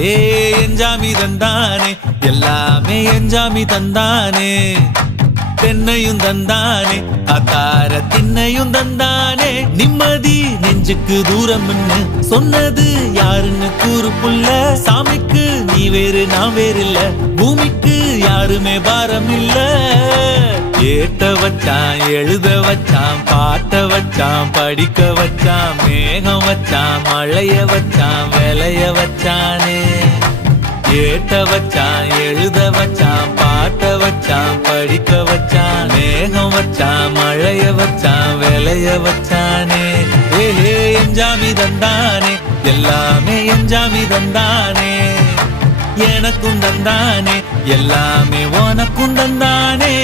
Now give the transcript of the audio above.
ஏ எஞ்சாமி தந்தானே எல்லாமே எஞ்சாமி தந்தானே தென்னையும் தந்தானே அத்தார திண்ணையும் தந்தானே நிம்மதி நெஞ்சுக்கு தூரம் சொன்னது யாருன்னு கூறு புள்ள சாமிக்கு நீ வேறு நான் வேறு இல்ல பூமிக்கு யாருமே பாரம் இல்ல ஏட்ட வச்சான் எழுத வச்சான் பாட்ட வச்சான் படிக்க வச்சான் மேகம் வச்சான் மழைய வச்சான் விளைய வச்சானே ஏட்ட வச்சான் எழுத வச்சான் பாட்ட வச்சான் படிக்க வச்சான் மேகம் வச்சான் மழைய வச்சான் விளைய வச்சானே ஏஹே எஞ்சாமி தந்தானே எல்லாமே எஞ்சாமி தந்தானே எனக்கும் தந்தானே எல்லாமே உனக்கும் தந்தானே